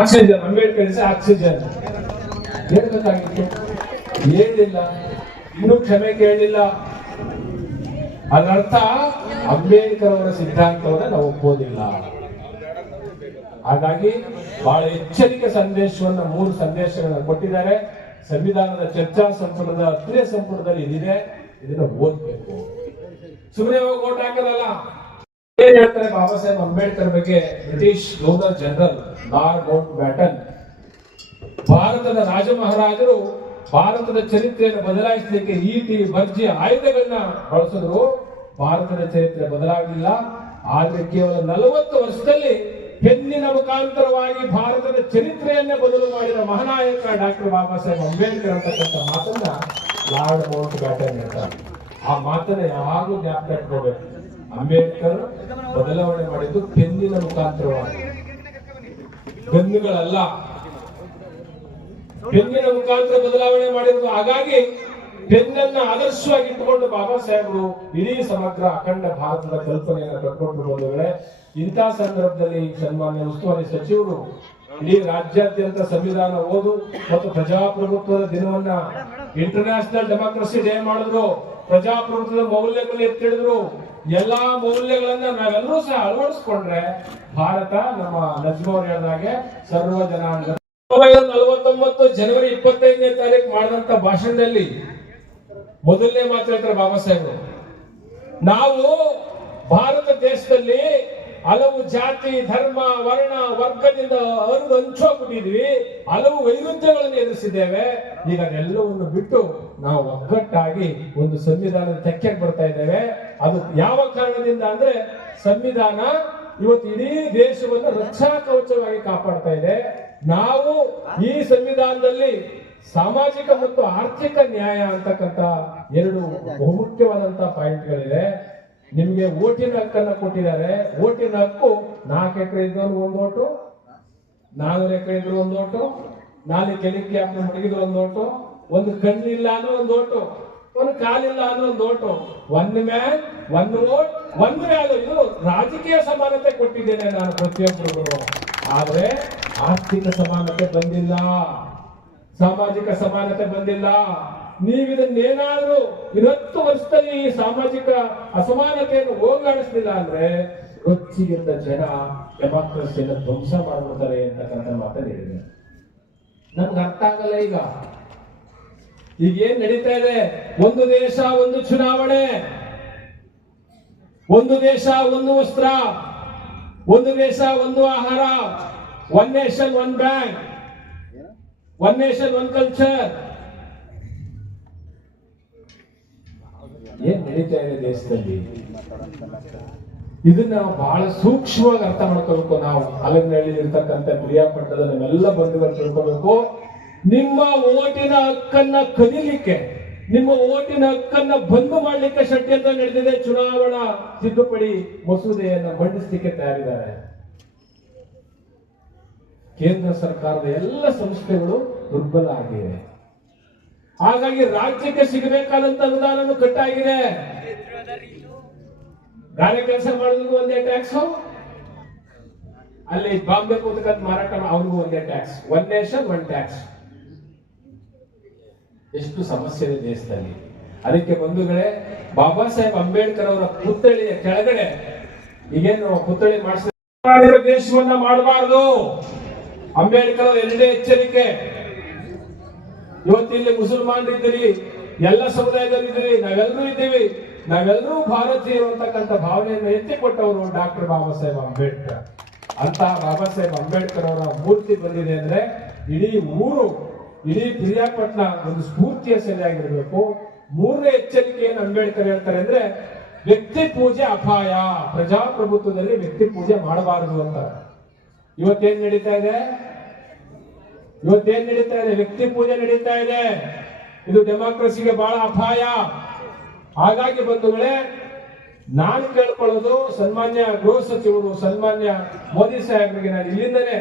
Oxygen Ambedkar oxygen ಹೇಳ್ಬೇಕಾಗಿತ್ತು, ಹೇಳಿಲ್ಲ, ಇನ್ನೂ ಕ್ಷಮೆ ಕೇಳಲಿಲ್ಲ. ಅದರರ್ಥ ಅಂಬೇಡ್ಕರ್ ಅವರ ಸಿದ್ಧಾಂತವನ್ನು ನಾವು ಒಪ್ಪೋದಿಲ್ಲ. ಹಾಗಾಗಿ ಬಹಳ ಎಚ್ಚರಿಕೆ ಸಂದೇಶವನ್ನ 3 ಸಂದೇಶಗಳನ್ನ ಕೊಟ್ಟಿದ್ದಾರೆ. ಸಂವಿಧಾನದ ಚರ್ಚಾ ಸಂಪುಟದ 10ನೇ ಸಂಪುಟದಲ್ಲಿ ಇದಿದೆ, ಇದನ್ನು ಓದ್ಬೇಕು. ಸುಮ್ಮನೆ ಹೋಗಿ ಓಟ್ ಹಾಕೋದಲ್ಲ. ಏನ್ ಹೇಳ್ತಾರೆ ಬಾಬಾ ಸಾಹೇಬ್ ಅಂಬೇಡ್ಕರ್ ಬಗ್ಗೆ? British governor general lord Mount baton ಭಾರತದ ರಾಜ ಮಹಾರಾಜರು ಭಾರತದ ಚರಿತ್ರೆಯನ್ನು ಬದಲಾಯಿಸಲಿಕ್ಕೆ ಈಟಿ ಬರ್ಜಿ ಆಯುಧಗಳನ್ನ ಬಳಸಿದ್ರು. ಭಾರತದ ಚರಿತ್ರೆ ಬದಲಾಗಲಿಲ್ಲ. ಆದ್ರೆ ಕೇವಲ 40 ವರ್ಷದಲ್ಲಿ ಪೆನ್ನಿನ ಮುಖಾಂತರವಾಗಿ ಭಾರತದ ಚರಿತ್ರೆಯನ್ನೇ ಬದಲು ಮಾಡಿದ ಮಹಾನಾಯಕ ಡಾಕ್ಟರ್ ಬಾಬಾ ಸಾಹೇಬ್ ಅಂಬೇಡ್ಕರ್ ಅಂತಕ್ಕಂಥ ಮಾತನ್ನ ಲಾರ್ಡ್ ಮೌಂಟ್ ಬ್ಯಾಟನ್ ಹೇಳ್ತಾರೆ. ಆ ಮಾತನ್ನ ಯಾವಾಗಲೂ ಜ್ಞಾಪಕ ಇಟ್ಕೋಬೇಕು. ಅಂಬೇಡ್ಕರ್ ಬದಲಾವಣೆ ಮಾಡಿದ್ದು ಪೆನ್ನಿನ ಮುಖಾಂತರವಾಗಿ, ಗನ್ನುಗಳಲ್ಲ, ಪೆನ್ನಿನ ಮುಖಾಂತರ ಬದಲಾವಣೆ ಮಾಡಿರೋದು. ಹಾಗಾಗಿ ಪೆನ್ನನ್ನ ಆದರ್ಶವಾಗಿ ಇಟ್ಟುಕೊಂಡು ಬಾಬಾ ಸಾಹೇಬರು ಇಡೀ ಸಮಗ್ರ ಅಖಂಡ ಭಾರತದ ಕಲ್ಪನೆಯನ್ನು ಕಟ್ಕೊಂಡು ಬಂದವರೆ. ಇಂಥ ಸಂದರ್ಭದಲ್ಲಿ ಸನ್ಮಾನ್ಯ ಉಸ್ತುವಾರಿ ಸಚಿವರು ಇಡೀ ರಾಜ್ಯಾದ್ಯಂತ ಸಂವಿಧಾನ ಓದು ಮತ್ತು ಪ್ರಜಾಪ್ರಭುತ್ವದ ದಿನವನ್ನ ಇಂಟರ್ನ್ಯಾಷನಲ್ ಡೆಮಾಕ್ರಸಿ ಡೇ ಮಾಡಿದ್ರು. ಪ್ರಜಾಪ್ರಭುತ್ವದ ಮೌಲ್ಯಗಳು ಎತ್ತಿಡಿದ್ರು. ಎಲ್ಲಾ ಮೌಲ್ಯಗಳನ್ನ ನಾವೆಲ್ಲರೂ ಸಹ ಅಳವಡಿಸ್ಕೊಂಡ್ರೆ ಭಾರತ ನಮ್ಮ ನಜ್ಮವ್ರು ಹೇಳಿದಾಗೆ ಸರ್ವ ಜನಾಂಗ. 1949 ಜನವರಿ 25ನೇ ತಾರೀಕು ಮಾಡಿದಂತ ಭಾಷಣದಲ್ಲಿ ಮೊದಲನೇ ಮಾತು ಹೇಳ್ತಾರೆ ಬಾಬಾ ಸಾಹೇಬರು, ನಾವು ಭಾರತ ದೇಶದಲ್ಲಿ ಹಲವು ಜಾತಿ, ಧರ್ಮ, ವರ್ಣ, ವರ್ಗದಿಂದ ಹಂಚೋಗ್ಬಿಟ್ಟಿದ್ವಿ, ಹಲವು ವೈರುಧ್ಯಗಳನ್ನು ಎದುರಿಸಿದ್ದೇವೆ. ಈಗ ಅದೆಲ್ಲವನ್ನು ಬಿಟ್ಟು ನಾವು ಒಗ್ಗಟ್ಟಾಗಿ ಒಂದು ಸಂವಿಧಾನದ ತೆಕ್ಕೆಗೆ ಬರ್ತಾ ಇದ್ದೇವೆ. ಅದು ಯಾವ ಕಾರಣದಿಂದ ಅಂದ್ರೆ ಸಂವಿಧಾನ ಇವತ್ತು ಇಡೀ ದೇಶವನ್ನು ರಕ್ಷಾ ಕವಚವಾಗಿ ಕಾಪಾಡ್ತಾ ಇದೆ. ನಾವು ಈ ಸಂವಿಧಾನದಲ್ಲಿ ಸಾಮಾಜಿಕ ಮತ್ತು ಆರ್ಥಿಕ ನ್ಯಾಯ ಅಂತಕ್ಕಂಥ 2 ಬಹುಮುಖ್ಯವಾದಂತಹ ಪಾಯಿಂಟ್ಗಳಿದೆ. ನಿಮ್ಗೆ ಓಟಿನ ಹಕ್ಕನ್ನ ಕೊಟ್ಟಿದ್ದಾರೆ. ಓಟಿನ ಹಕ್ಕು 4 ಎಕರೆ ಇದ್ದವನು 1 ಓಟು, 400 ಎಕರೆ ಇದ್ರು 1 ಓಟು, 4 ಕೆಲಿಕ್ಕೆ ಹಾಕಿ ಮಡಗಿದ್ರು 1 ಓಟು, 1 ಕಣ್ಣಿಲ್ಲ ಅಂದ್ರೆ 1 ಓಟು, 1 ಕಾಲಿಲ್ಲ ಅಂದ್ರೆ 1 ಓಟು. 1 man 1 vote 1 value. ಇದು ರಾಜಕೀಯ ಸಮಾನತೆ ಕೊಟ್ಟಿದ್ದೇನೆ ನಾನು ಪ್ರತಿಯೊಬ್ಬರಿಗೂ. ಆದ್ರೆ ಆರ್ಥಿಕ ಸಮಾನತೆ ಬಂದಿಲ್ಲ, ಸಾಮಾಜಿಕ ಸಮಾನತೆ ಬಂದಿಲ್ಲ. ನೀವಿದನ್ನೇನಾದ್ರೂ 20 ವರ್ಷದಲ್ಲಿ ಈ ಸಾಮಾಜಿಕ ಅಸಮಾನತೆಯನ್ನು ಹೋಗಲಾಡಿಸಲಿಲ್ಲ ಅಂದ್ರೆ ರೊಚ್ಚಿಗಿದ್ದ ಜನ ಡೆಮಾಕ್ರಸಿಯನ್ನು ಧ್ವಂಸ ಮಾಡ್ಬಿಡ್ತಾರೆ ಅಂತಕ್ಕಂಥ ಮಾತನ್ನು ಹೇಳಿದೆ. ನಮ್ಗೆ ಅರ್ಥ ಆಗಲ್ಲ. ಈಗ ಏನ್ ನಡೀತಾ ಇದೆ? ಒಂದು ದೇಶ ಒಂದು ಚುನಾವಣೆ, ಒಂದು ದೇಶ ಒಂದು ವಸ್ತ್ರ, ಒಂದು ದೇಶ ಒಂದು ಆಹಾರ, 1 ನೇಷನ್ 1 ಬ್ಯಾಂಕ್, 1 ನೇಷನ್ 1 ಕಲ್ಚರ್. ಏನ್ ನಡೀತಾ ಇದೆ ದೇಶದಲ್ಲಿ? ಇದನ್ನ ನಾವು ಬಹಳ ಸೂಕ್ಷ್ಮವಾಗಿ ಅರ್ಥ ಮಾಡ್ಕೋಬೇಕು. ನಾವು ಅಲಂಗನಹಳ್ಳಿ ಇರ್ತಕ್ಕಂಥ ಪ್ರಿಯಾಪಟ್ಟಣದ ನಮ್ಮೆಲ್ಲ ಬಂಧುಗಳು ತಿಳ್ಕೋಬೇಕು. ನಿಮ್ಮ ಓಟಿನ ಹಕ್ಕನ್ನ ಕದಿಲಿಕ್ಕೆ, ನಿಮ್ಮ ಓಟಿನ ಹಕ್ಕನ್ನ ಬಂದ್ ಮಾಡ್ಲಿಕ್ಕೆ ಷಡ್ಯಂತ್ರ ನಡೆದಿದೆ. ಚುನಾವಣಾ ತಿದ್ದುಪಡಿ ಮಸೂದೆಯನ್ನ ಮಂಡಿಸಲಿಕ್ಕೆ ತಯಾರಿದ್ದಾರೆ. ಕೇಂದ್ರ ಸರ್ಕಾರದ ಎಲ್ಲ ಸಂಸ್ಥೆಗಳು ದುರ್ಬಲ ಆಗಿವೆ. ಹಾಗಾಗಿ ರಾಜ್ಯಕ್ಕೆ ಸಿಗಬೇಕಾದಂತ ಅನುದಾನ ಕಟ್ಟಾಗಿದೆ. ಗಾರೆ ಕೆಲಸ ಮಾಡೋದಕ್ಕೂ ಒಂದೇ ಟ್ಯಾಕ್ಸ್, ಅಲ್ಲಿ ಬಾಂಬೆ ಕೂತ್ಕಂತ ಮಾರಾಟ ಅವ್ರಿಗೂ ಒಂದೇ ಟ್ಯಾಕ್ಸ್. 1 nation 1 tax. ಎಷ್ಟು ಸಮಸ್ಯೆ ಇದೆ ದೇಶದಲ್ಲಿ. ಅದಕ್ಕೆ ಬಂಧುಗಳೇ, ಬಾಬಾ ಸಾಹೇಬ್ ಅಂಬೇಡ್ಕರ್ ಅವರ ಪುತ್ಥಳಿಯ ಕೆಳಗಡೆ ಈಗೇನು ಪುತ್ಥಳಿ ಮಾಡಿಸಿದ ದೇಶವನ್ನ ಮಾಡಬಾರದು. ಅಂಬೇಡ್ಕರ್ ಅವರ ಎರಡೇ ಎಚ್ಚರಿಕೆ. ಇವತ್ತಿಲ್ಲಿ ಮುಸಲ್ಮಾನರಿದ್ದೀರಿ, ಎಲ್ಲ ಸಮುದಾಯದಲ್ಲಿದ್ದೀರಿ, ನಾವೆಲ್ಲರೂ ಇದ್ದೀವಿ, ನಾವೆಲ್ಲರೂ ಭಾರತೀಯರು ಅಂತಕ್ಕಂಥ ಭಾವನೆಯನ್ನು ಎತ್ತಿಕೊಟ್ಟವರು ಡಾಕ್ಟರ್ ಬಾಬಾ ಸಾಹೇಬ್ ಅಂಬೇಡ್ಕರ್. ಅಂತ ಬಾಬಾ ಸಾಹೇಬ್ ಅಂಬೇಡ್ಕರ್ ಅವರ ಮೂರ್ತಿ ಬಂದಿದೆ ಅಂದ್ರೆ ಇಡೀ ಊರು, ಇಡೀ ಪ್ರಿಯಾಪಟ್ಟಣ ಒಂದು ಸ್ಫೂರ್ತಿಯ ಸೆಲೆಯಾಗಿರ್ಬೇಕು. 3ನೇ ಎಚ್ಚರಿಕೆ ಏನು ಅಂಬೇಡ್ಕರ್ ಹೇಳ್ತಾರೆ ಅಂದ್ರೆ ವ್ಯಕ್ತಿ ಪೂಜೆ ಅಪಾಯ, ಪ್ರಜಾಪ್ರಭುತ್ವದಲ್ಲಿ ವ್ಯಕ್ತಿ ಪೂಜೆ ಮಾಡಬಾರದು ಅಂತ. ಇವತ್ತೇನ್ ನಡೀತಾ ಇದೆ? ವ್ಯಕ್ತಿ ಪೂಜೆ ನಡೀತಾ ಇದೆ. ಇದು ಡೆಮಾಕ್ರಸಿಗೆ ಬಹಳ ಅಪಾಯ. ಹಾಗಾಗಿ ಬಂಧುಗಳೇ, ನಾನು ಕೇಳ್ಕೊಳ್ಳೋದು ಸನ್ಮಾನ್ಯ ಗೃಹ ಸಚಿವರು, ಸನ್ಮಾನ್ಯ ಮೋದಿ ಸಾಹೇಬರಿಗೆ ನಾನು ಇಲ್ಲಿಂದನೇ